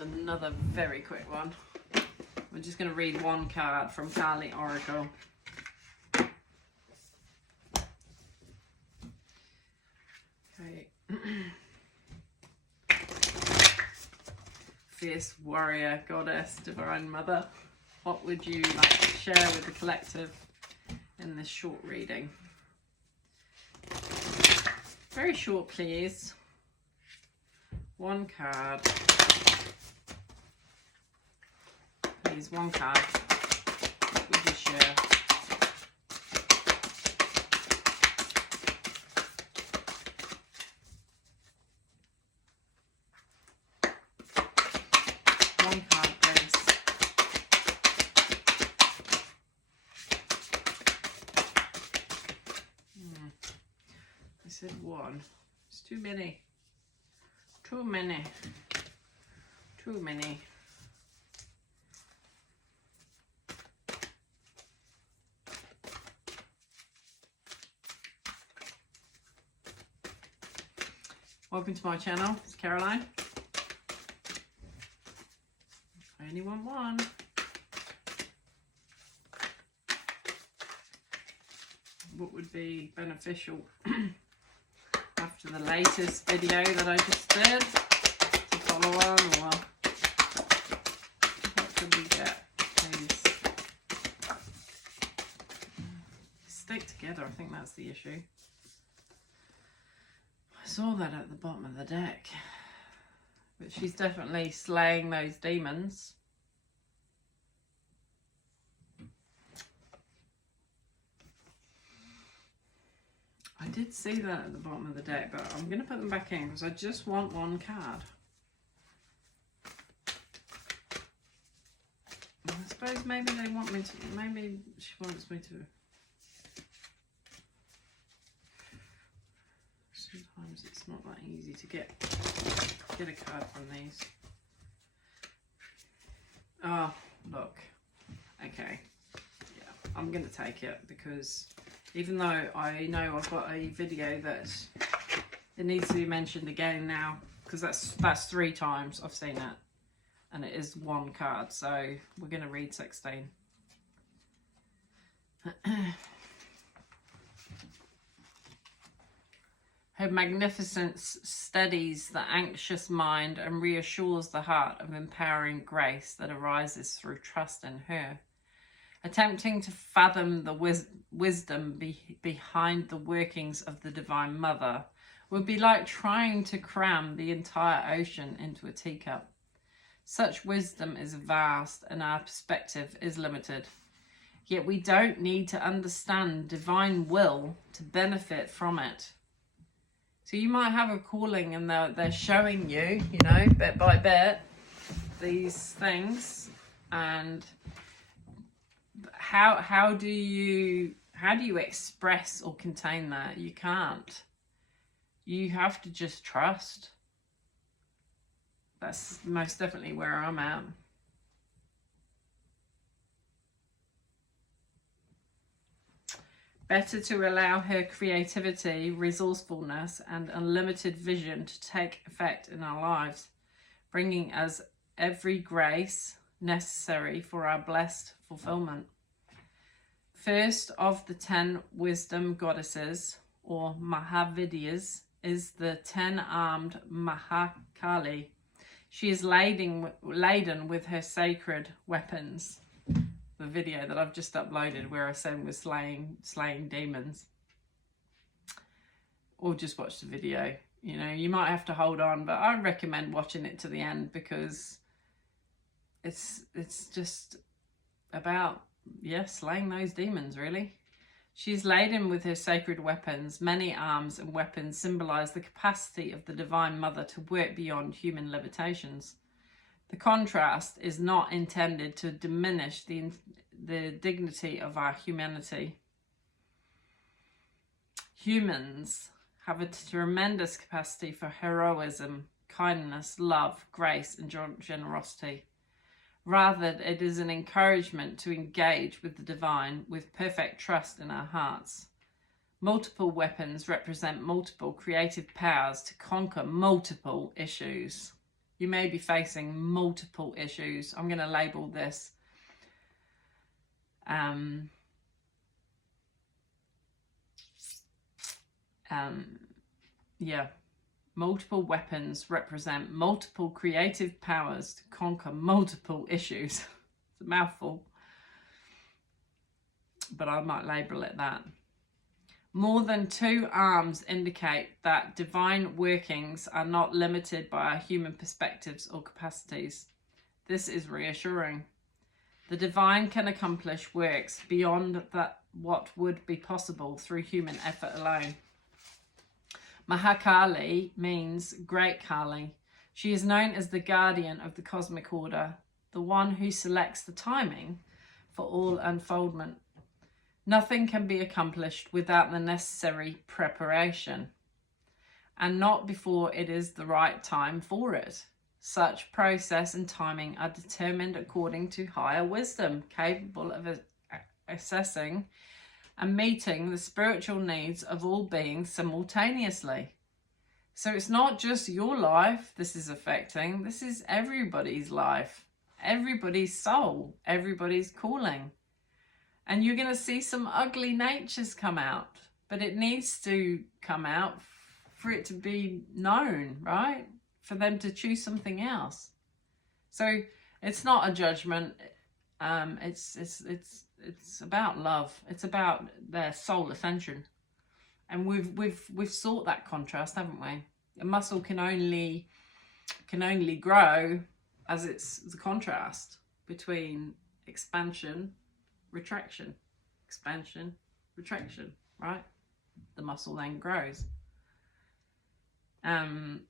just another very quick one. We're just going to read one card from Kali Oracle. Okay. Fierce warrior, goddess, divine mother. What would you like to share with the collective in this short reading? Very short, please. One card. Please, one card. What would you share? One card, please. I said one. It's too many. Too many. Too many. Welcome to my channel. It's Caroline. I only want one. What would be beneficial after the latest video that I just did to follow on, or what can we get, please? Stick together, I think that's the issue. I saw that at the bottom of the deck, but she's definitely slaying those demons. I did see that at the bottom of the deck, but I'm going to put them back in because I just want one card. I suppose maybe they want me to, maybe she wants me to. Sometimes it's not that easy to get a card from these. Oh, look. Okay. Yeah, I'm going to take it because even though I know I've got a video that it needs to be mentioned again now, because that's 3 times I've seen it, and it is one card, so we're going to read 16. Her magnificence steadies the anxious mind and reassures the heart of empowering grace that arises through trust in her. Attempting to fathom the wisdom behind the workings of the Divine Mother would be like trying to cram the entire ocean into a teacup. Such wisdom is vast and our perspective is limited. Yet we don't need to understand divine will to benefit from it. So you might have a calling and they're showing you, you know, bit by bit, these things, and how do you express or contain that? You can't. You have to just trust. That's most definitely where I'm at. Better to allow her creativity, resourcefulness, and unlimited vision to take effect in our lives, bringing us every grace necessary for our blessed fulfillment. First of the 10 wisdom goddesses, or Mahavidyas, is the 10-armed Mahakali. She is laden with her sacred weapons. The video that I've just uploaded where I said we're slaying demons. Or just watch the video. You know, you might have to hold on, but I recommend watching it to the end because it's just about, slaying those demons, really. She's laden with her sacred weapons. Many arms and weapons symbolize the capacity of the Divine Mother to work beyond human limitations. The contrast is not intended to diminish the dignity of our humanity. Humans have a tremendous capacity for heroism, kindness, love, grace, and generosity. Rather, it is an encouragement to engage with the divine with perfect trust in our hearts. Multiple weapons represent multiple creative powers to conquer multiple issues. You may be facing multiple issues. I'm going to label this multiple weapons represent multiple creative powers to conquer multiple issues. It's a mouthful, but I might label it that. More than two arms indicate that divine workings are not limited by our human perspectives or capacities. This is reassuring. The divine can accomplish works beyond what would be possible through human effort alone. Mahakali means Great Kali. She is known as the guardian of the cosmic order, the one who selects the timing for all unfoldment. Nothing can be accomplished without the necessary preparation, and not before it is the right time for it. Such process and timing are determined according to higher wisdom, capable of assessing and meeting the spiritual needs of all beings simultaneously. So it's not just your life this is affecting, this is everybody's life, everybody's soul, everybody's calling. And you're going to see some ugly natures come out, but it needs to come out for it to be known, right? For them to choose something else. So it's not a judgment. It's about love. It's about their soul ascension, and we've sought that contrast, haven't we? A muscle can only grow as it's the contrast between expansion, retraction, expansion, retraction, right? The muscle then grows.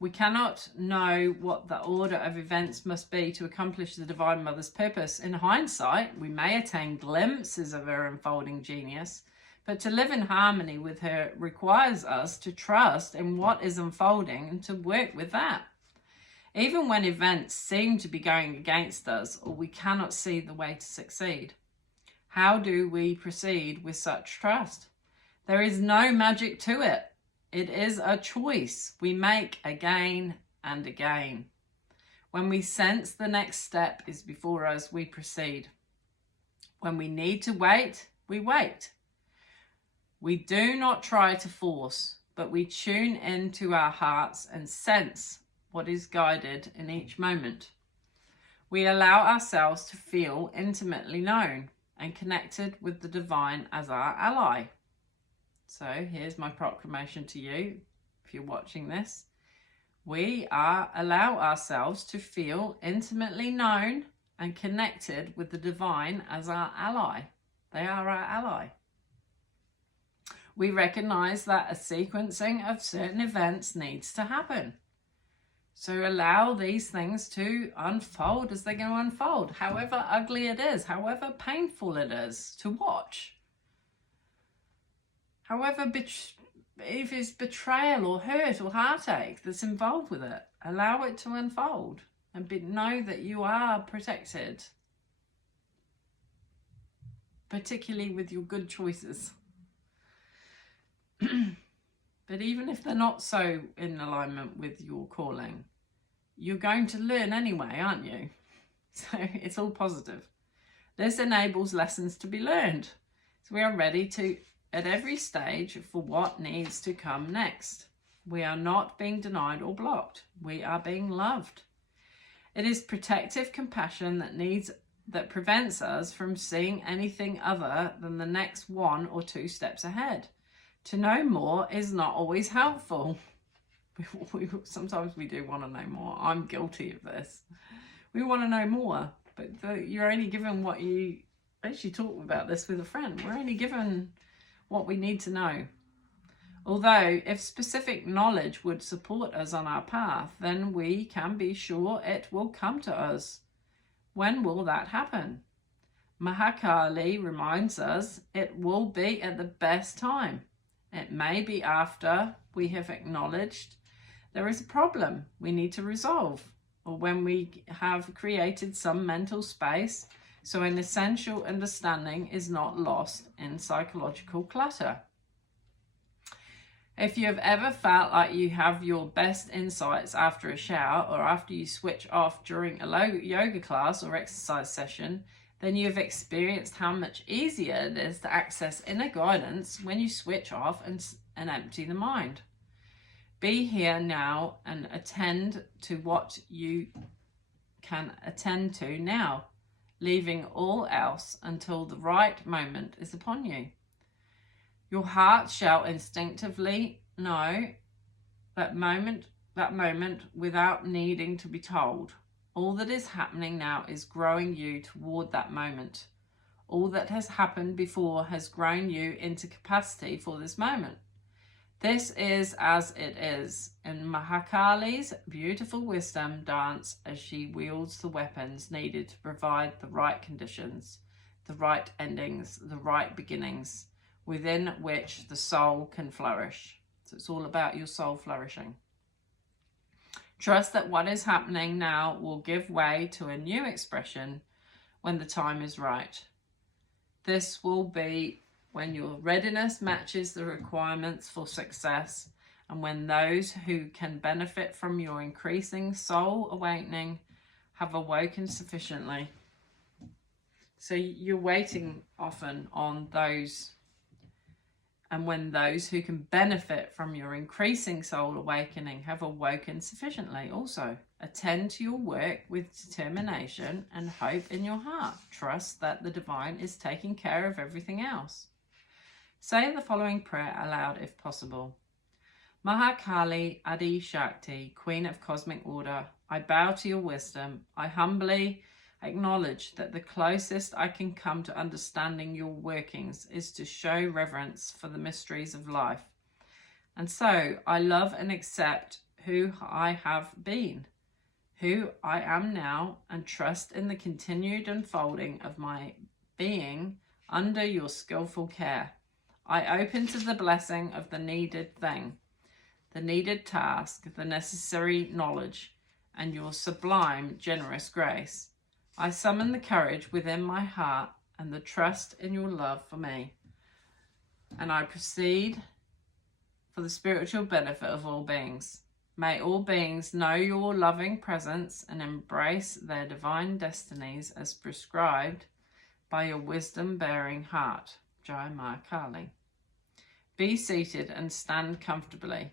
We cannot know what the order of events must be to accomplish the Divine Mother's purpose. In hindsight, we may attain glimpses of her unfolding genius, but to live in harmony with her requires us to trust in what is unfolding and to work with that. Even when events seem to be going against us or we cannot see the way to succeed, how do we proceed with such trust? There is no magic to it. It is a choice we make again and again. When we sense the next step is before us, we proceed. When we need to wait, we wait. We do not try to force, but we tune into our hearts and sense what is guided in each moment. We allow ourselves to feel intimately known and connected with the divine as our ally. So here's my proclamation to you, if you're watching this. We allow ourselves to feel intimately known and connected with the divine as our ally. They are our ally. We recognize that a sequencing of certain events needs to happen. So allow these things to unfold as they're going to unfold, however ugly it is, however painful it is to watch. However, if it's betrayal or hurt or heartache that's involved with it, allow it to unfold and know that you are protected, particularly with your good choices. But even if they're not so in alignment with your calling, you're going to learn anyway, aren't you? So it's all positive. This enables lessons to be learned. So we are ready to at every stage for what needs to come next. We are not being denied or blocked. We are being loved. It is protective compassion that prevents us from seeing anything other than the next 1 or 2 steps ahead. To know more is not always helpful. Sometimes we do want to know more. I'm guilty of this. We want to know more, but you're only given what you... I actually talked about this with a friend. We're only given what we need to know. Although, if specific knowledge would support us on our path, then we can be sure it will come to us. When will that happen? Mahakali reminds us it will be at the best time. It may be after we have acknowledged there is a problem we need to resolve, or when we have created some mental space so an essential understanding is not lost in psychological clutter. If you have ever felt like you have your best insights after a shower or after you switch off during a yoga class or exercise session, then you have experienced how much easier it is to access inner guidance when you switch off and empty the mind. Be here now and attend to what you can attend to now, leaving all else until the right moment is upon you. Your heart shall instinctively know that moment without needing to be told. All that is happening now is growing you toward that moment. All that has happened before has grown you into capacity for this moment. This is as it is. In Mahakali's beautiful wisdom dance as she wields the weapons needed to provide the right conditions, the right endings, the right beginnings, within which the soul can flourish. So it's all about your soul flourishing. Trust that what is happening now will give way to a new expression when the time is right. This will be when your readiness matches the requirements for success, and when those who can benefit from your increasing soul awakening have awoken sufficiently. So you're waiting often on those, and when those who can benefit from your increasing soul awakening have awoken sufficiently also. Attend to your work with determination and hope in your heart. Trust that the divine is taking care of everything else. Say the following prayer aloud if possible. Mahakali Adi Shakti, Queen of Cosmic Order, I bow to your wisdom. I humbly acknowledge that the closest I can come to understanding your workings is to show reverence for the mysteries of life. And so I love and accept who I have been, who I am now, and trust in the continued unfolding of my being under your skillful care. I open to the blessing of the needed thing, the needed task, the necessary knowledge, and your sublime, generous grace. I summon the courage within my heart and the trust in your love for me. And I proceed for the spiritual benefit of all beings. May all beings know your loving presence and embrace their divine destinies as prescribed by your wisdom-bearing heart. Jai Ma Kali. Be seated and stand comfortably.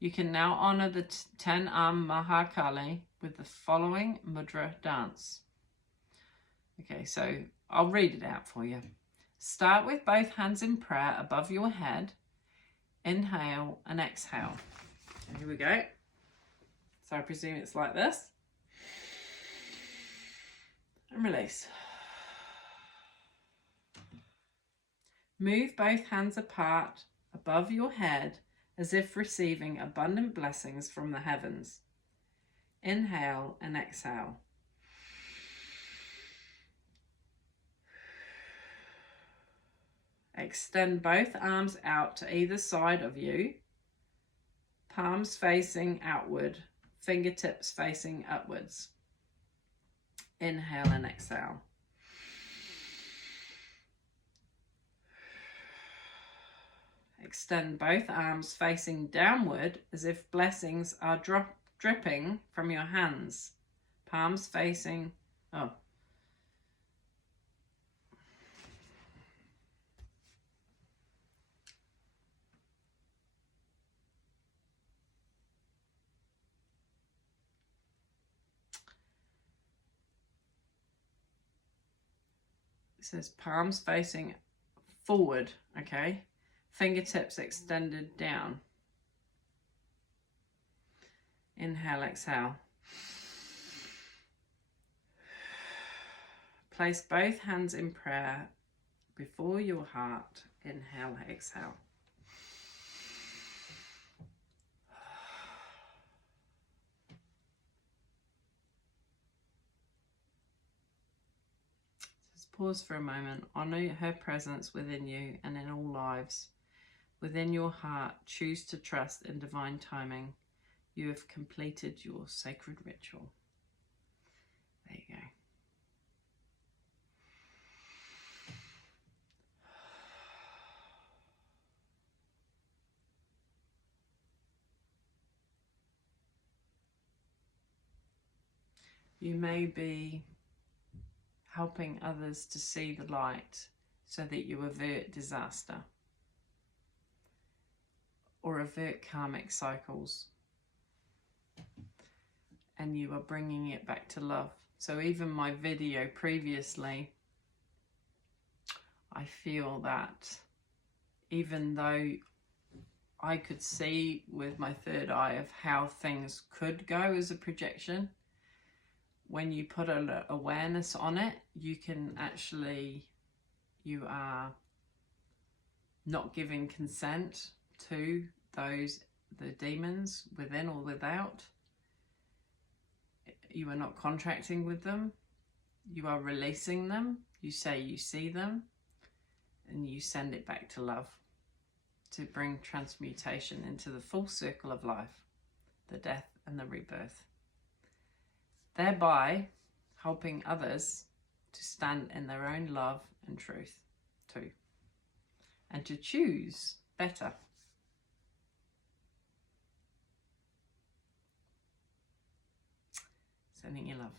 You can now honor the 10-arm Mahakali with the following mudra dance. Okay, so I'll read it out for you. Start with both hands in prayer above your head. Inhale and exhale. And here we go. So I presume it's like this. And release. Move both hands apart above your head as if receiving abundant blessings from the heavens. Inhale and exhale. Extend both arms out to either side of you, palms facing outward, fingertips facing upwards. Inhale and exhale. Extend both arms facing downward as if blessings are dripping from your hands. Palms facing, It says palms facing forward, okay? Fingertips extended down. Inhale, exhale. Place both hands in prayer before your heart. Inhale, exhale. Just pause for a moment. Honor her presence within you and in all lives. Within your heart, choose to trust in divine timing. You have completed your sacred ritual. There you go. You may be helping others to see the light so that you avert disaster or avert karmic cycles, and you are bringing it back to love. So even my video previously, I feel that even though I could see with my third eye of how things could go as a projection, when you put an awareness on it, you can actually, you are not giving consent to the demons within or without. You are not contracting with them. You are releasing them. You say you see them, and you send it back to love to bring transmutation into the full circle of life, the death and the rebirth, thereby helping others to stand in their own love and truth too, and to choose better. Sending you love.